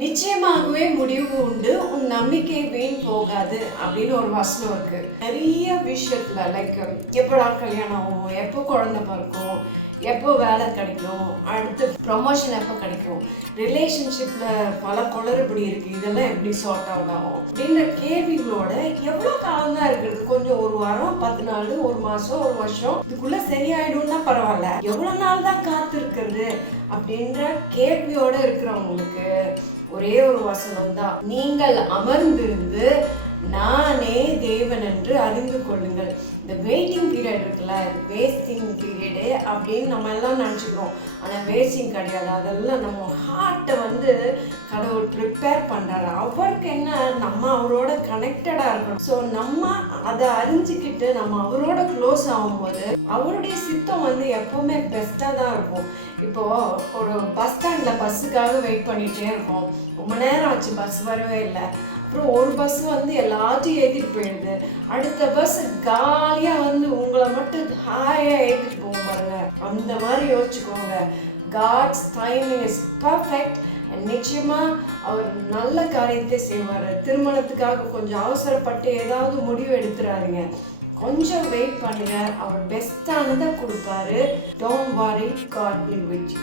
நிச்சயமாகவே முடிவு உண்டு, உன் நம்பிக்கை வீண் போகாது அப்படின்னு ஒரு வசனம் இருக்கு. நிறைய விஷயத்துல லைக் எப்படா கல்யாணம் ஆகும், எப்போ குழந்தை பிறக்கும், எப்போ வேலை கிடைக்கும், அடுத்து ப்ரொமோஷன் எப்போ கிடைக்கும், ரிலேஷன்ஷிப்ல பல குளறுபடி இருக்கு, இதெல்லாம் எப்படி சார்ட் அவுட் ஆகும் அப்படின்ற கேள்விகளோட எவ்வளோ காலம் தான் இருக்கிறது. கொஞ்சம் ஒரு வாரம், 10 நாள், ஒரு மாசம், ஒரு வருஷம் இதுக்குள்ள சரியாயிடும்னா பரவாயில்ல, எவ்வளோ நாள் தான் காத்து இருக்கிறது அப்படின்ற கேள்வியோட இருக்கிறவங்களுக்கு ஒரே ஒரு வசனம் தான், நீங்கள் அமர்ந்திருந்து நானே தேவன் என்று அறிந்து கொள்ளுங்கள். இந்த வெயிட்டிங் பீரியட் இருக்குல்ல, வேஸ்டிங் பீரியடு அப்படின்னு நம்ம எல்லாம் நினச்சிக்கிறோம். ஆனால் வேஸ்டிங் கிடையாது. அதெல்லாம் நம்ம ஹார்ட்டை கடவுள் ப்ரிப்பேர் பண்ணுறாரு. அவருக்கு என்ன, நம்ம அவரோட கனெக்டடாக இருக்கணும். ஸோ நம்ம அதை அறிஞ்சிக்கிட்டு நம்ம அவரோட க்ளோஸ் ஆகும்போது அவருடைய சித்தம் எப்போவுமே பெஸ்ட்டாக தான் இருக்கும். இப்போது ஒரு பஸ் ஸ்டாண்டில் பஸ்ஸுக்காக வெயிட் பண்ணிகிட்டே இருக்கோம். ரொம்ப நேரம் ஆச்சு, பஸ் வரவே இல்லை. அப்புறம் ஒரு பஸ் எல்லாத்தையும் ஏற்றிட்டு போயிடுது. அடுத்த பஸ் காலியாக உங்களை மட்டும் ஹாயாக ஏற்றிட்டு போகும் பாருங்க. அந்த மாதிரி யோசிச்சுக்கோங்க. God's timing is perfect. நிச்சயமாக அவர் நல்ல காரியத்தை செய்வார். திருமணத்துக்காக கொஞ்சம் அவசரப்பட்டு ஏதாவது முடிவு எடுத்துறாருங்க. கொஞ்சம் வெயிட் பண்ணுங்க, அவர் பெஸ்ட்டானதை கொடுப்பாரு. Don't worry, God will with you.